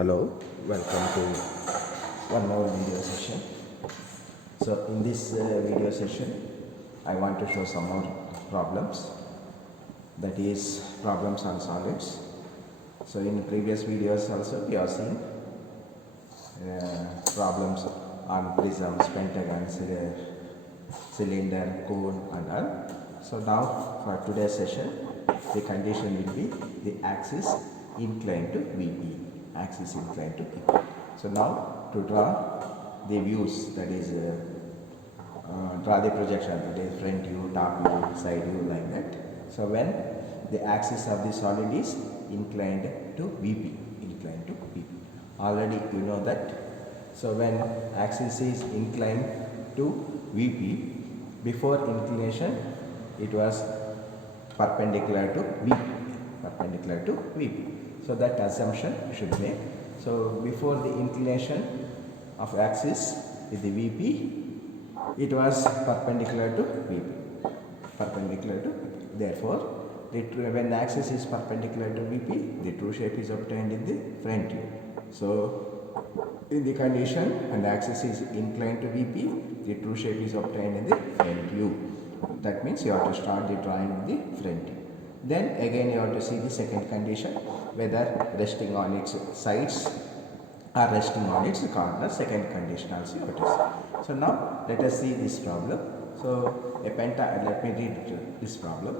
Hello, welcome to one more video session. So in this video session, I want to show some more problems, that is problems on solids. So in previous videos also we have seen problems on prisms, pentagons, cylinder, cone and all. So now for today's session, the condition will be the axis inclined to VP, axis inclined to VP. So now to draw the views, that is draw the projection, that is front view, top view, side view, like that. So when the axis of the solid is inclined to VP, inclined to VP. Already you know that. So when axis is inclined to VP, before inclination it was perpendicular to VP, perpendicular to VP. So that assumption should make. So before the inclination of axis with the VP, it was perpendicular to VP, perpendicular to VP. Therefore, when the axis is perpendicular to VP, the true shape is obtained in the front view. So in the condition when the axis is inclined to VP, the true shape is obtained in the front view. That means you have to start the drawing with the front view. Then again you have to see the second condition, whether resting on its sides or resting on its corner. Second condition also you have to see. So now let us see this problem. So let me read this problem.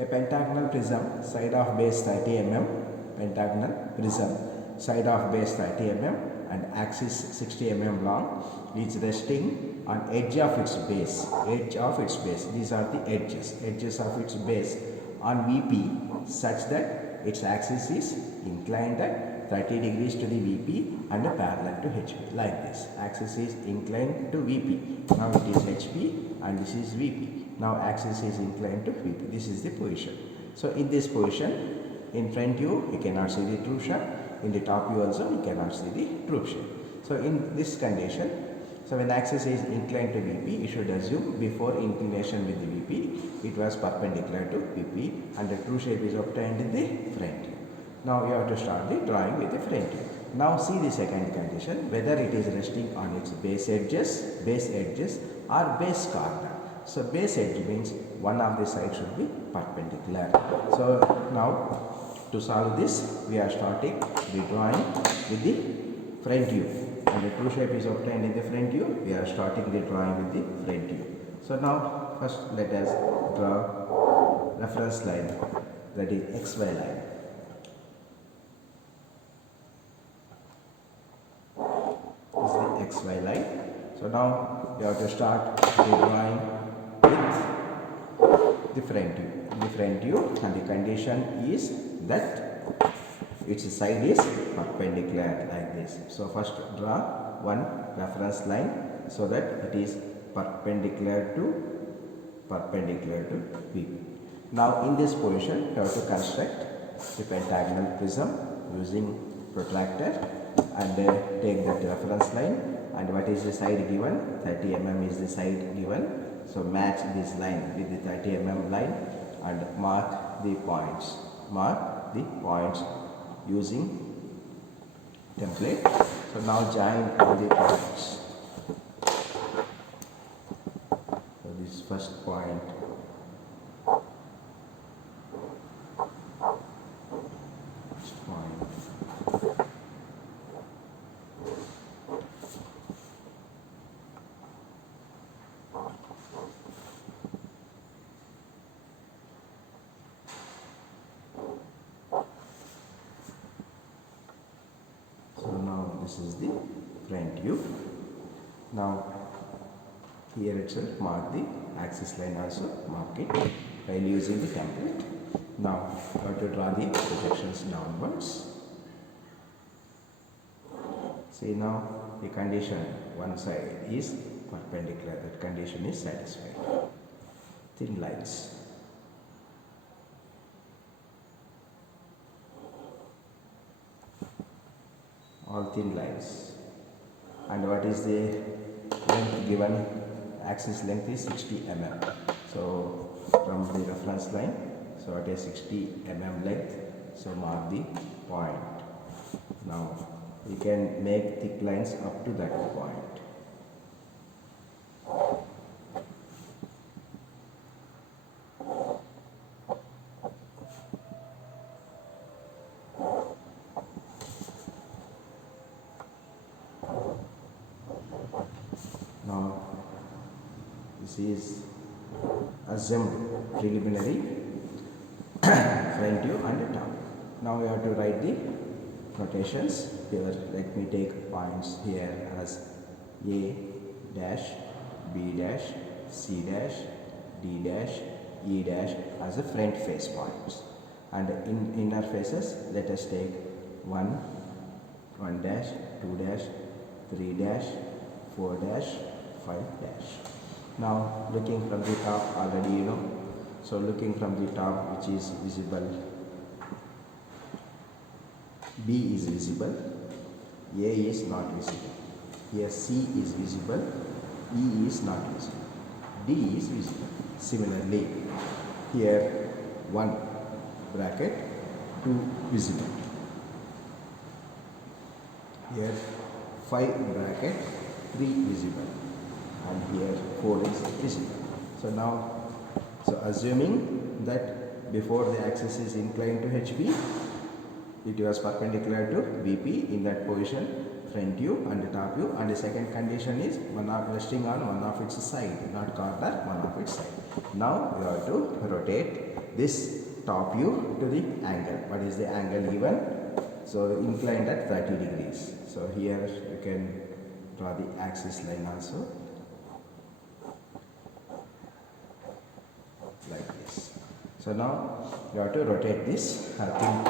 A pentagonal prism, side of base 30 mm, pentagonal prism, side of base 30 mm and axis 60 mm long, is resting on edge of its base, edge of its base. These are the edges of its base on VP, such that its axis is inclined at 30 degrees to the VP and parallel to HP, like this. Axis is inclined to VP. Now it is HP and this is VP. Now axis is inclined to VP. This is the position. So in this position, in front view you cannot see the true shape. In the top view also you cannot see the true shape. So in this condition, so when axis is inclined to VP, you should assume before inclination with the VP, it was perpendicular to VP and the true shape is obtained in the front view. Now you have to start the drawing with the front view. Now see the second condition, whether it is resting on its base edges or base corner. So base edge means one of the sides should be perpendicular. So now to solve this, we are starting the drawing with the front view. And the true shape is obtained in the front view. We are starting the drawing with the front view. So now first let us draw reference line, that is XY line. This is the XY line. So now you have to start the drawing with the front view. The front view, and the condition is that its side is perpendicular, like this. So first draw one reference line so that it is perpendicular to VP. Now in this position you have to construct the pentagonal prism using protractor and take that reference line, and what is the side given? 30 mm is the side given. So match this line with the 30 mm line and mark the points. Mark the points using template. So now join all the points. So this first point, this is the front view. Now here itself mark the axis line, also mark it while using the template. Now you have to draw the projections downwards. See now the condition, one side is perpendicular, that condition is satisfied. Thin lines. All thin lines. And what is the length given? Axis length is 60 mm. So from the reference line, so it is 60 mm length. So mark the point. Now we can make thick lines up to that point. Now this is assumed preliminary front view and top. Now we have to write the notations. Here let me take points here as A dash, B dash, C dash, D dash, E dash as a front face points, and in inner faces let us take 1 dash, 2 dash, 3 dash, 4 dash, 5 dash. Now looking from the top, already you know, so looking from the top, which is visible, B is visible, A is not visible, here C is visible, E is not visible, D is visible. Similarly here 1 bracket, 2 visible, here 5 bracket, 3 visible, and here 4 is visible. So now, assuming that before the axis is inclined to HB, it was perpendicular to VP in that position, front view and top view, and the second condition is resting on one of its side, not corner, one of its side. Now you have to rotate this top view to the angle. What is the angle given? So inclined at 30 degrees. So here you can draw the axis line also, like this. So now you have to rotate this,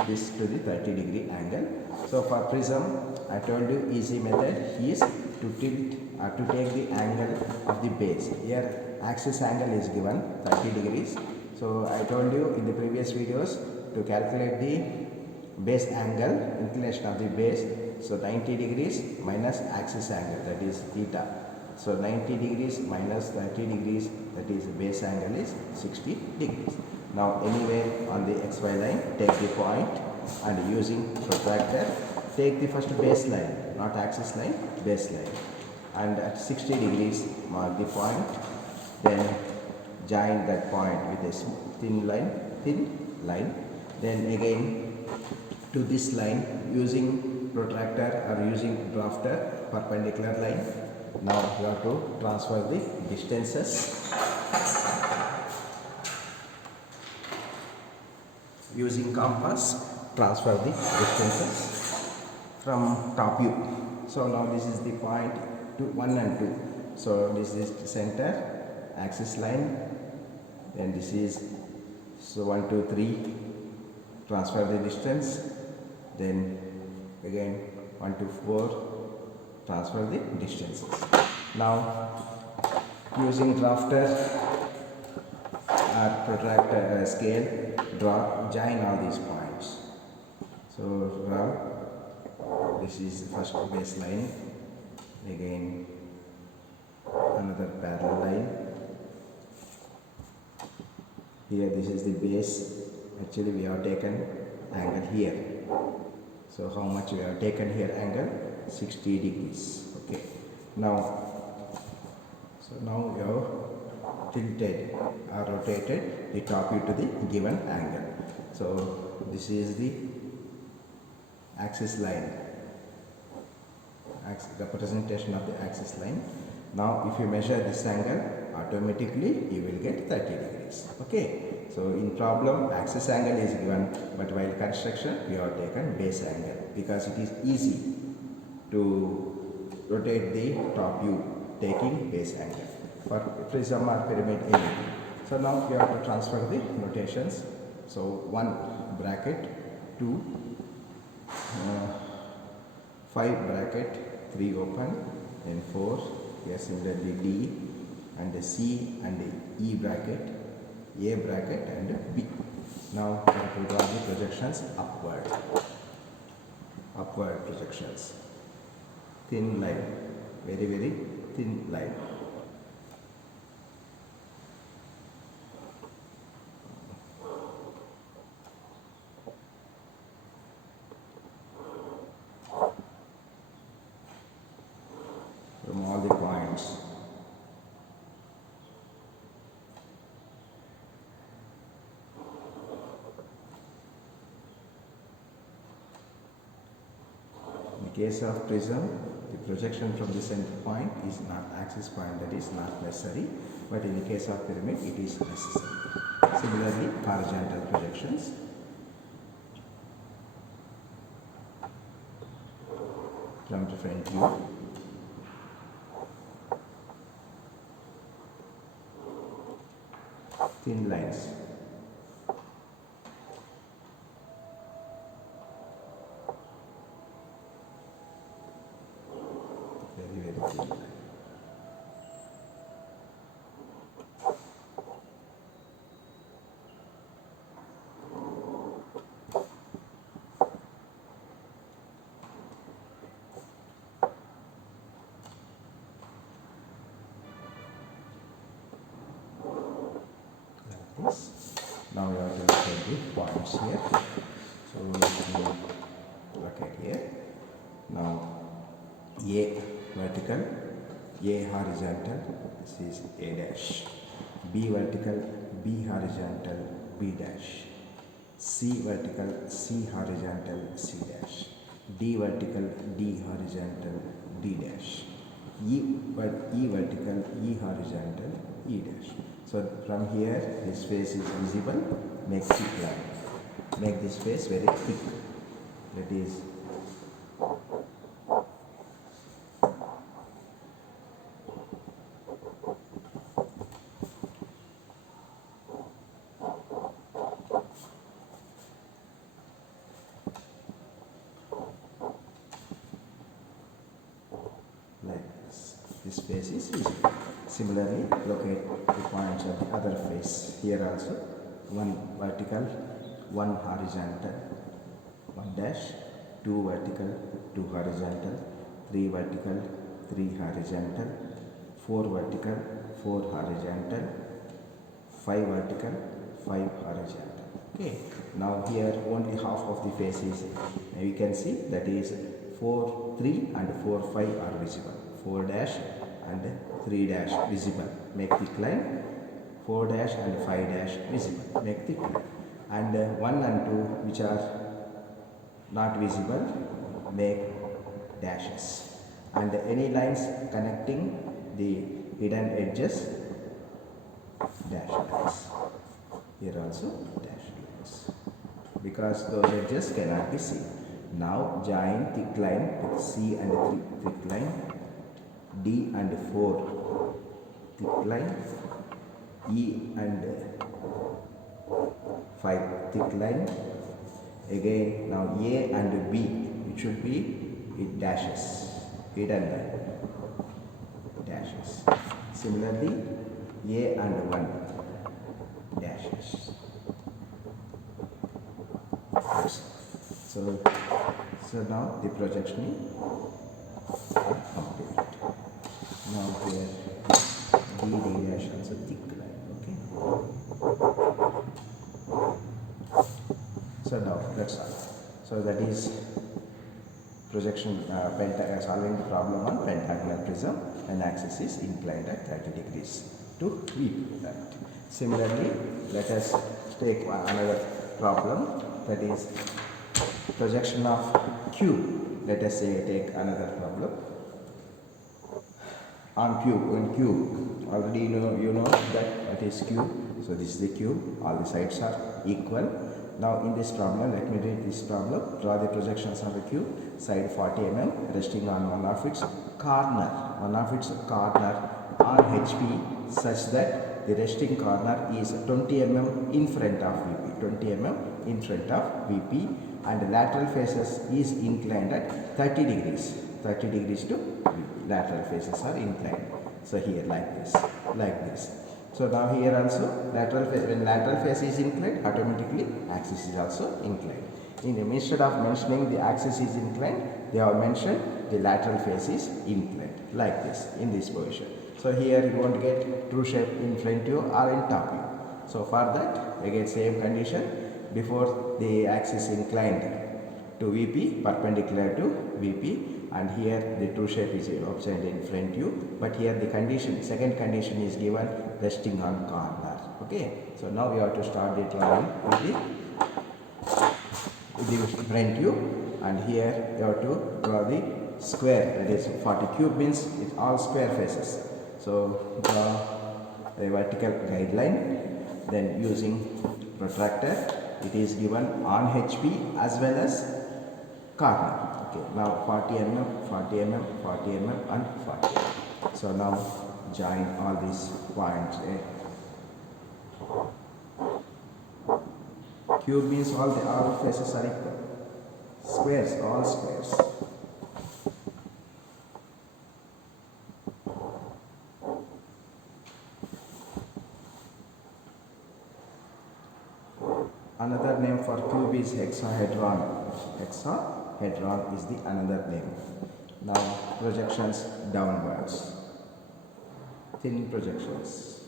this to the 30 degree angle. So for prism, I told you easy method is to tilt or to take the angle of the base. Here axis angle is given 30 degrees. So I told you in the previous videos to calculate the base angle, inclination of the base. So 90 degrees minus axis angle, that is theta. So 90 degrees minus 30 degrees, that is base angle is 60 degrees. Now anywhere on the XY line, take the point and using protractor, take the first base line, not axis line, base line. And at 60 degrees, mark the point, then join that point with a thin line, then again to this line using protractor or using drafter, perpendicular line. Now you have to transfer the distances using compass, transfer the distances from top view. So now this is the point 1 and 2. So this is the center axis line, and this is, so 1, 2, 3, transfer the distance, then again 1 to 4, transfer the distances. Now using drafter or protractor scale, join all these points. So draw, this is the first baseline, again another parallel line, here this is the base. Actually we have taken angle here, so how much we have taken here angle? 60 degrees. Okay, now we have tilted or rotated the top view to the given angle. So this is the axis line, representation of the axis line. Now if you measure this angle, automatically you will get 30 degrees. Okay, so in problem axis angle is given, but while construction we have taken base angle because it is easy to rotate the top view taking base angle for prism or pyramid anything. So now you have to transfer the notations. So 1 bracket, 2, 5 bracket, 3 open, then 4, here similarly D and the C and the E bracket, A bracket and B. Now we have to draw the projections upward projections, thin line, very thin line. case of prism, the projection from the center point is not axis point, that is not necessary, but in the case of pyramid it is necessary. Similarly, horizontal projections. From the front view, thin lines. Very thin line. This. Now we have to look at the points here. So we have to look at here. Now A vertical, A horizontal, this is A dash. B vertical, B horizontal, B dash. C vertical, C horizontal, C dash. D vertical, D horizontal, D dash. E vertical, E horizontal, E dash. So from here this face is visible, make thick line. Make this face very thick. That is like this. This face is visible. Similarly, locate the points of the other face. Here also, one vertical, one horizontal, one dash, two vertical, two horizontal, three vertical, three horizontal, four vertical, four horizontal, five vertical, five horizontal. Okay. Now here only half of the face is, you can see, that is 4, 3 and 4, 5 are visible. 4 dash and 3 dash visible, make thick line. 4 dash and 5 dash visible, make thick line. And 1 and 2 which are not visible, make dashes. And any lines connecting the hidden edges, dash lines. Here also dash lines, because those edges cannot be seen. Now join thick line with C and thick line, D and 4 thick line, E and 5 thick line. Again now A and B, it should be with dashes, hidden line, dashes. Similarly A and 1 dashes. So now the projection is complete. Now here D dash also thick line. Okay. So now that's all. So that is projection solving the problem on pentagonal prism, and axis is inclined at 30 degrees to VP. Right. Similarly, let us take another problem, that is projection of cube. Let us say take another problem on cube. In cube, already you know that is cube. So this is the cube. All the sides are equal. Now in this problem, let me read this problem. Draw the projections of the cube. Side 40 mm, resting on one of its corner on HP, such that the resting corner is 20 mm in front of VP. 20 mm in front of VP, and lateral faces is inclined at 30 degrees. 30 degrees to VP. Lateral faces are inclined. So here like this. So now here also when lateral face is inclined, automatically axis is also inclined. Instead of mentioning the axis is inclined, they have mentioned the lateral face is inclined, like this, in this position. So here you won't get true shape in front view or in top view. So for that, again same condition, before the axis inclined to VP, perpendicular to VP, and here the true shape is obtained in front view, but here the condition, second condition is given, resting on corner. Okay, so now we have to start the drawing with the front view. and here you have to draw the square, that is 40 cube means it all square faces. So draw a vertical guideline, then using protractor it is given on HP as well as corner. Okay, now 40 mm, 40 mm, 40 mm and 40 mm. So now join all these points. Cube means all faces are equal. Squares, all squares. Another name for cube is hexahedron. Hexahedron is the another name. Now projections downwards. Thin projections.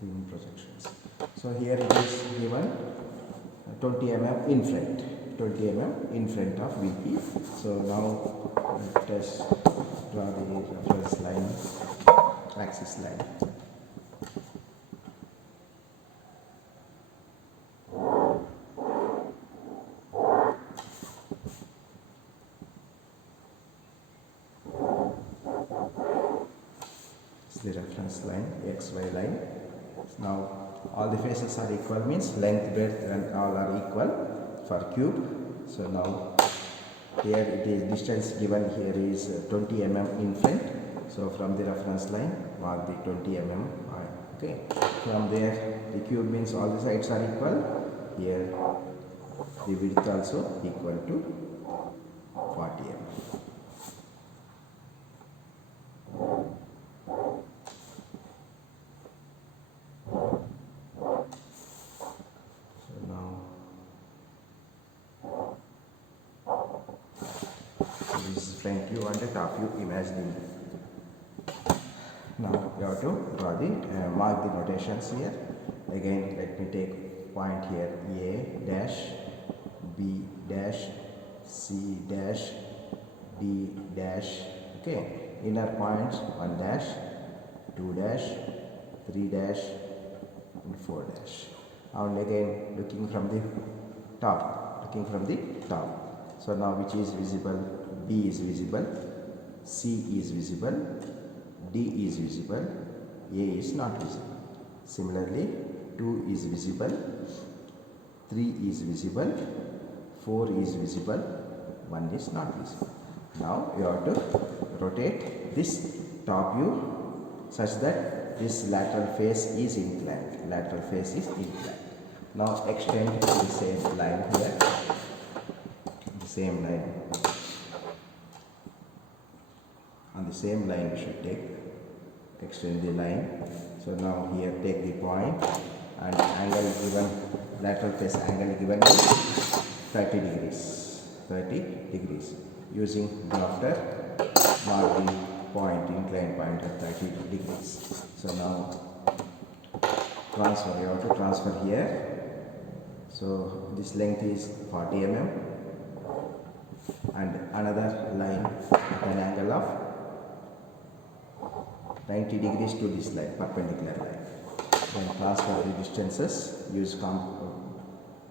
Thin projections. So here it is given 20 mm in front. 20 mm in front of VP. So now let us draw the reference line, axis line. This is the reference line, XY line. Now all the faces are equal means length, breadth and all are equal for cube. So now here it is distance given here is 20 mm in front. So from the reference line mark the 20 mm. Okay. From there the cube means all the sides are equal. Here the width also equal to 40 mm. This is front view and the top view imagining. Now you have to draw the mark the notations here. Again let me take point here A dash, B dash, C dash, D dash. Okay, inner points 1 dash, 2 dash, 3 dash and 4 dash. And again looking from the top. So now which is visible? B is visible, C is visible, D is visible, A is not visible. Similarly 2 is visible, 3 is visible, 4 is visible, 1 is not visible. Now you have to rotate this top view such that this lateral face is inclined. Now extend the same line here. On the same line we should take, extend the line. So now here take the point and angle given, lateral face angle given is 30 degrees. Using drafter mark the point, inclined point at 30 degrees. So now transfer, you have to transfer here. So this length is 40 mm and another line at an angle of 90 degrees to this line, perpendicular line. Then transfer the distances, use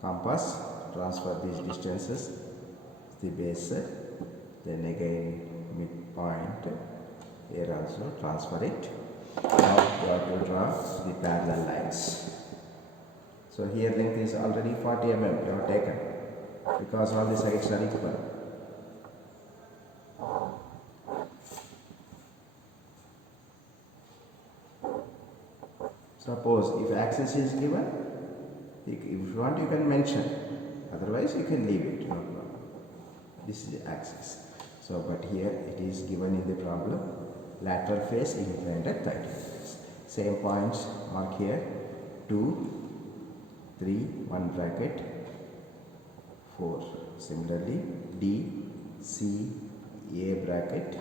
compass, transfer these distances, the base, then again midpoint, here also transfer it. Now you have to draw the parallel lines. So here length is already 40 mm you have taken because all the sides are equal. Suppose if axis is given, if you want you can mention, otherwise you can leave it, no problem. This is the axis. So but here it is given in the problem, lateral face inclined at 30 degrees. Same points mark here, 2, 3, 1 bracket, 4. Similarly D, C, A bracket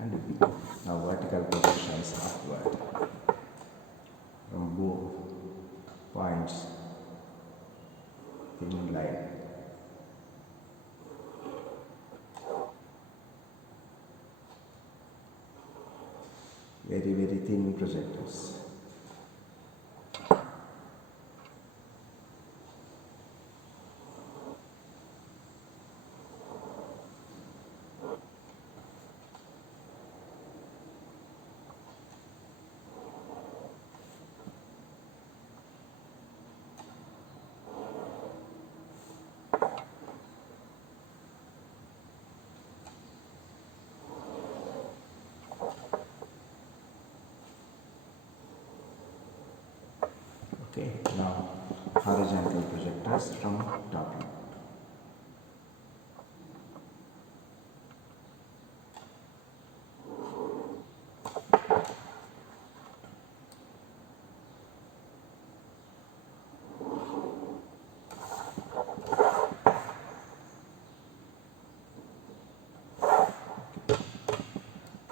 and B. Now vertical projections upward from both points, thin line. very thin projectors. Okay, now horizontal projectors from top view.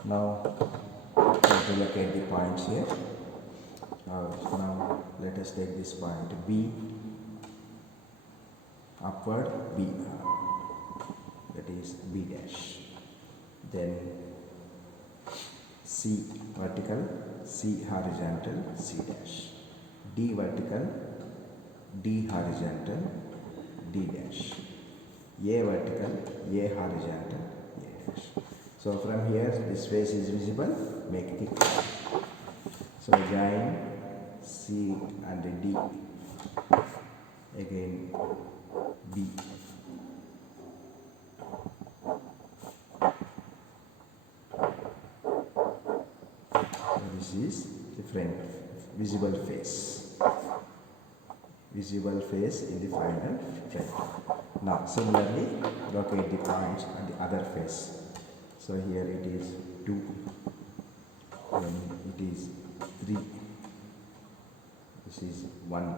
Now, try to locate the points here. Now, let us take this point B, upward B, that is B dash. Then C vertical, C horizontal, C dash. D vertical, D horizontal, D dash. A vertical, A horizontal, A dash. So from here this face is visible, make thick. So join C and D, again B. So this is the front visible face. Visible face in the final front. Now similarly locate the points on the other face. So here it is 2, then it is 3, this is 1,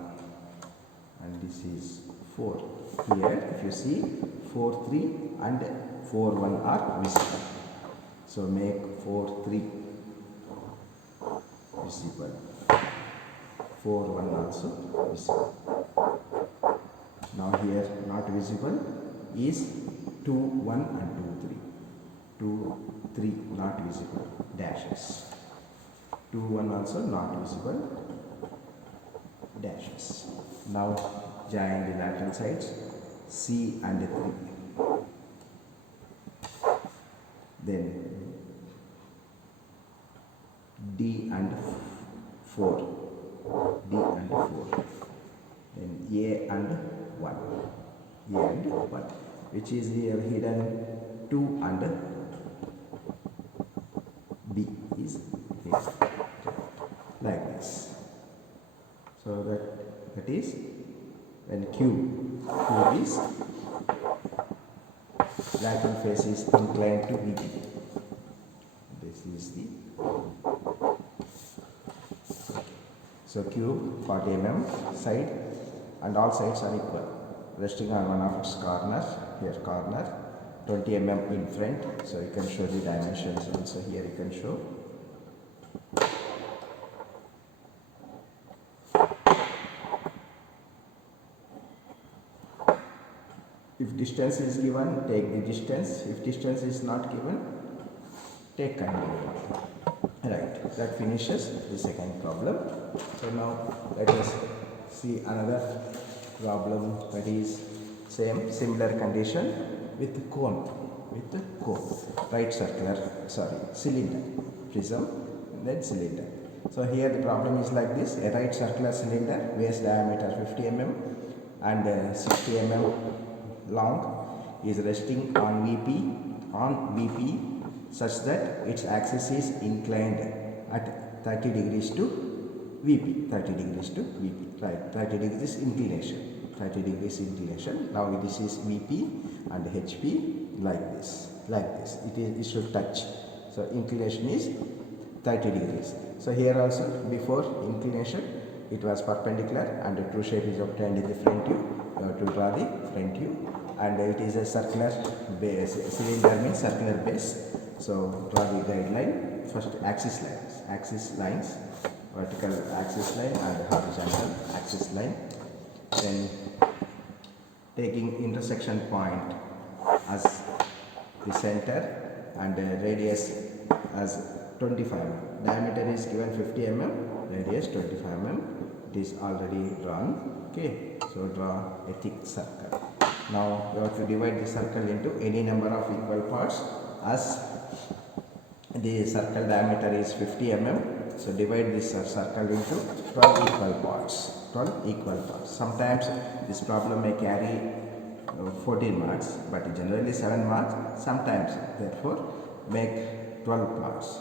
and this is 4. Here if you see 4, 3 and 4, 1 are visible. So make 4, 3 visible, 4, 1 also visible. Now here not visible is 2, 1 and 2, 3. 2, 3 not visible, dashes. 2, 1 also not visible, dashes. Now join the lateral sides C and 3. Then D and 4. D and 4. Then A and 1. A and 1. Which is here hidden 2 and B is here. Like this. So that is when Q is lateral face is inclined to VP. This is the so Q 40 mm side and all sides are equal, resting on one of its corners. Here corner 20 mm in front, so you can show the dimensions also. Here you can show. If distance is given, take the distance. If distance is not given, take continuity. Right, that finishes the second problem. So now let us see another problem, that is similar condition with cone. Right circular, cylinder, prism, then cylinder. So here the problem is like this: a right circular cylinder, base diameter 50 mm and 60 mm long, is resting on VP such that its axis is inclined at 30 degrees to VP. 30 degrees to VP. Right, 30 degrees inclination. 30 degrees inclination. Now this is VP and HP like this. It should touch. So inclination is 30 degrees. So here also before inclination it was perpendicular and the true shape is obtained in the front view. You have to draw the front view, and it is a circular base. Cylinder means circular base. So draw the guideline. First axis lines, vertical axis line and horizontal axis line. Then taking intersection point as the center and radius as 25 mm. diameter is given 50 mm, radius 25 mm. It is already drawn. Okay, so draw a thick circle. Now you have to divide the circle into any number of equal parts. As the circle diameter is 50 mm, so divide this circle into 12 equal parts. 12 equal parts. Sometimes this problem may carry 14 marks, but generally 7 marks. Sometimes, therefore, make 12 parts.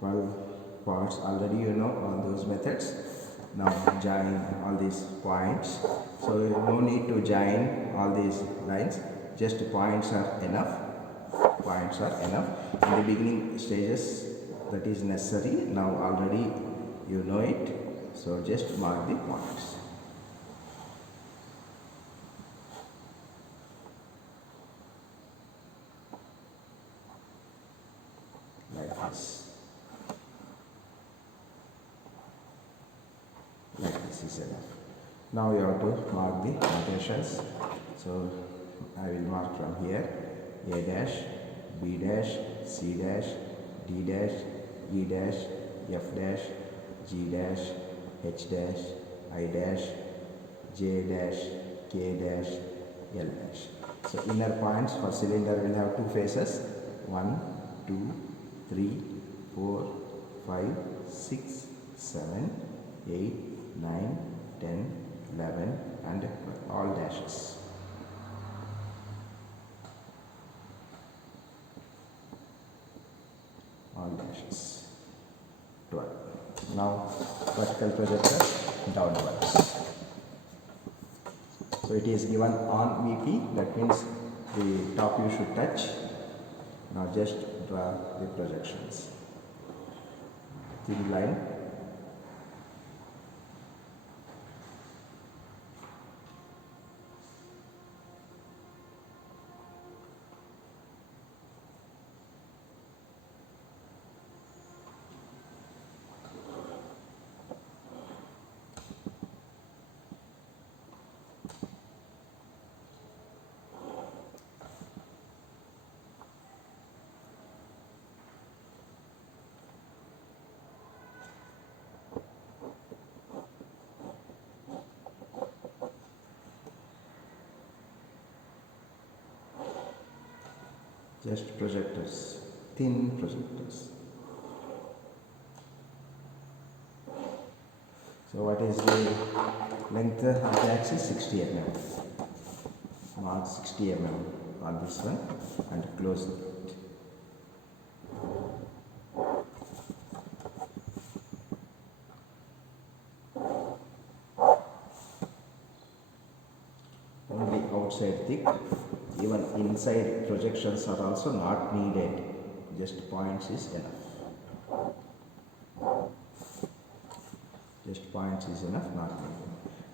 12 parts, already you know all those methods. Now join all these points. So no need to join all these lines, just points are enough. Points are enough. In the beginning stages, that is necessary. Now already you know it, so just mark the points. Like this. Like this is enough. Now you have to mark the notations. So I will mark from here: A dash, B dash, C dash, D dash, E dash, F dash, G dash, H dash, I dash, J dash, K dash, L dash. So inner points for cylinder will have two faces: 1, 2, 3, 4, 5, 6, 7, 8, 9, 10, 11 and 12, all dashes. All dashes. 12. Now vertical projector downwards. So it is given on VP, that means the top view should touch. Now just draw the projections. Thin line. Just projectors, thin projectors. So what is the length of the axis? 60 mm. Mark 60 mm on this one and close it. Only outside thick. Even inside projections are also not needed. Just points is enough. Just points is enough, not needed.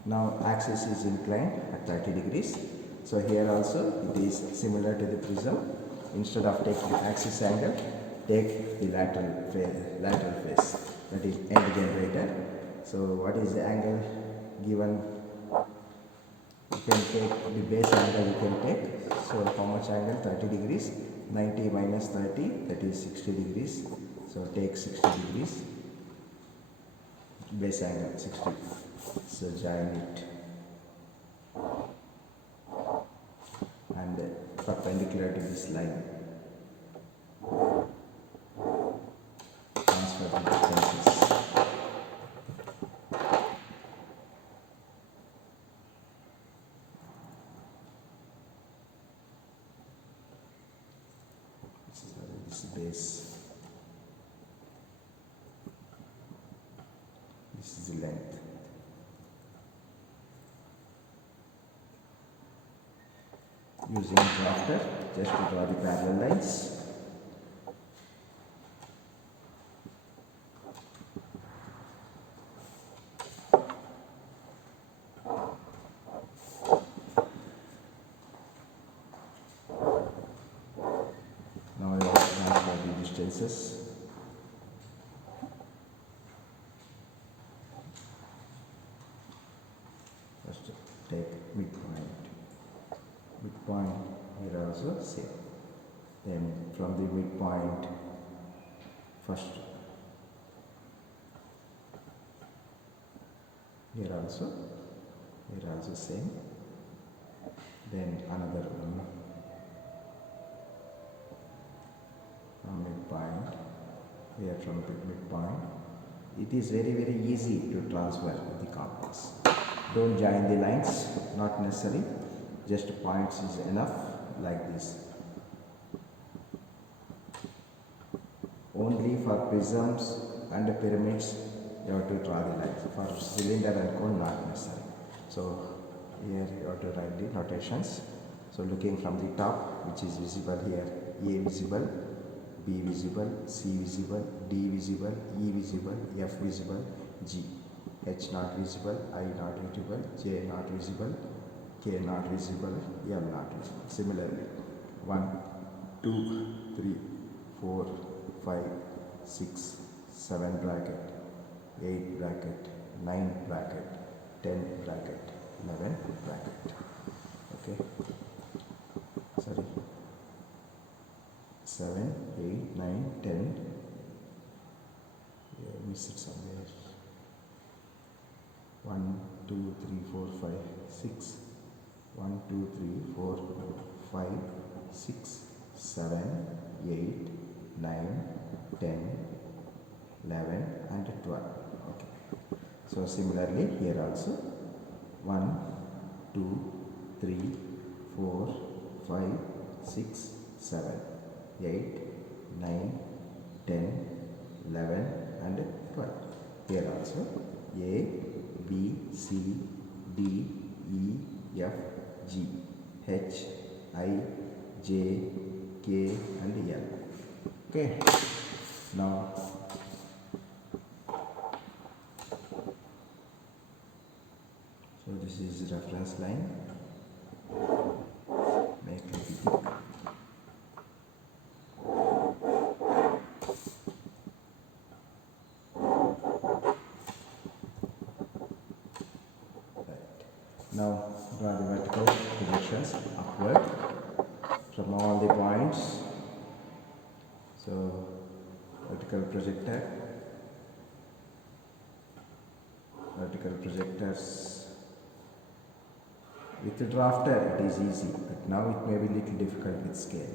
Now axis is inclined at 30 degrees. So here also it is similar to the prism. Instead of taking axis angle, take the lateral face. That is end generator. So what is the angle given? You can take the base angle, you can take. So how much angle? 30 degrees. 90 minus 30, that is 60 degrees. So take 60 degrees. Base angle 60. So join it. And perpendicular to this line. Transfer the distances. This base. This is the length. Using drafter just to draw the parallel lines. Now I will transfer the distances. First take midpoint. Midpoint here also same. Then from the midpoint, first here also same. Then another one from midpoint, here from midpoint. It is very easy to transfer the compass. Don't join the lines, not necessary, just points is enough, like this. Only for prisms and pyramids you have to draw the lines. For cylinder and cone, not necessary. So here you have to write the notations. So looking from the top, which is visible here, A visible, B visible, C visible, D visible, E visible, F visible, G. H not visible, I not visible, J not visible, K not visible, M not visible. Similarly, 1, 2, 3, 4, 5, 6, 7 bracket, 8 bracket, 9 bracket, 10 bracket, 11 bracket. Okay. Sorry. 7, 8, 9, 10. Yeah, miss it somewhere. 1, 2, 3, 4, 5, 6. 1, 2, 3, 4, 5, 6, 7, 8, 9, 10, 11 and 12. Okay. So similarly here also 1, 2, 3, 4, 5, 6, 7, 8, 9, 10, 11 and 12. Here also A, B, C, D, E, F, G, H, I, J, K and L. Okay. Now so this is reference line. Make it thick. Now draw the vertical projections upward from all the points. So vertical projectors. With the drafter it is easy, but now it may be little difficult with scale.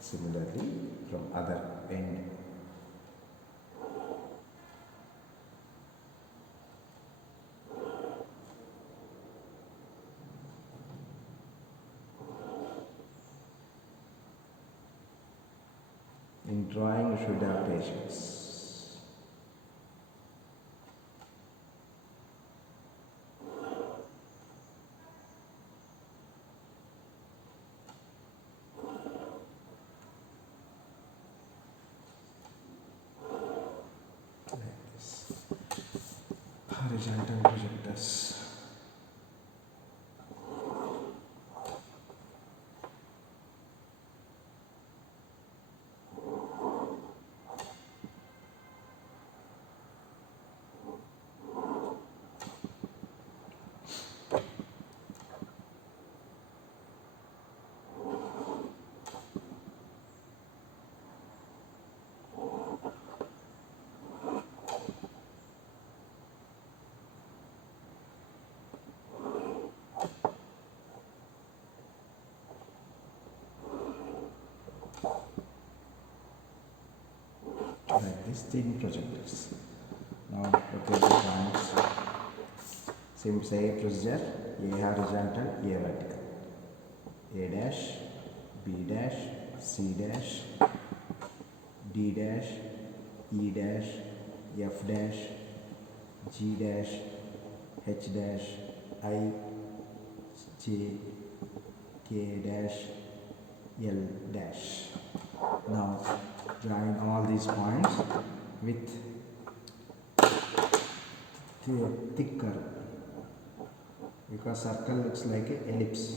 Similarly from other end. In drawing, you should have patience. Like this. Horizontal projectors. Like this, thin projectors. Now locate the points. Same procedure. A horizontal, A vertical. A dash, B dash, C dash, D dash, E dash, F dash, G dash, H dash, I, J, K dash, L dash. Now join all these points with the thick curve, because circle looks like an ellipse.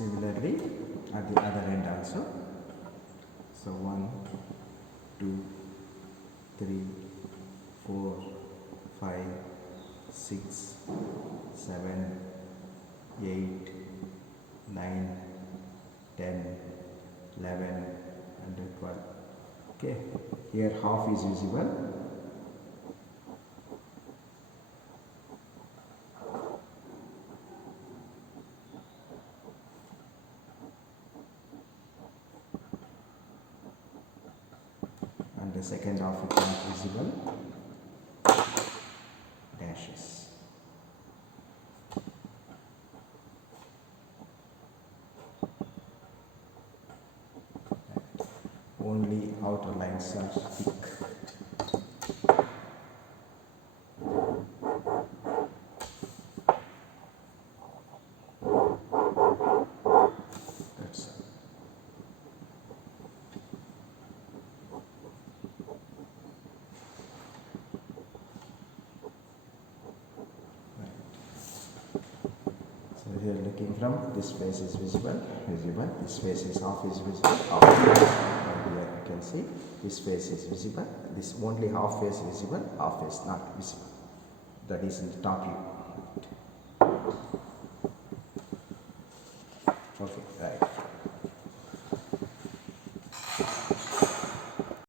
Similarly at the other end also. So 1, 2, 3, 4, 5, 6, 7, 8, 9, 10, 11 and 12. Okay, here half is visible. And the second half is not visible. Dashes. Only outer lines are thick. That's all. Right. So here looking from this face is visible, this face is half is visible, half is visible. And here you can see this face is visible, this only half face visible, half face not visible. That is in the top view.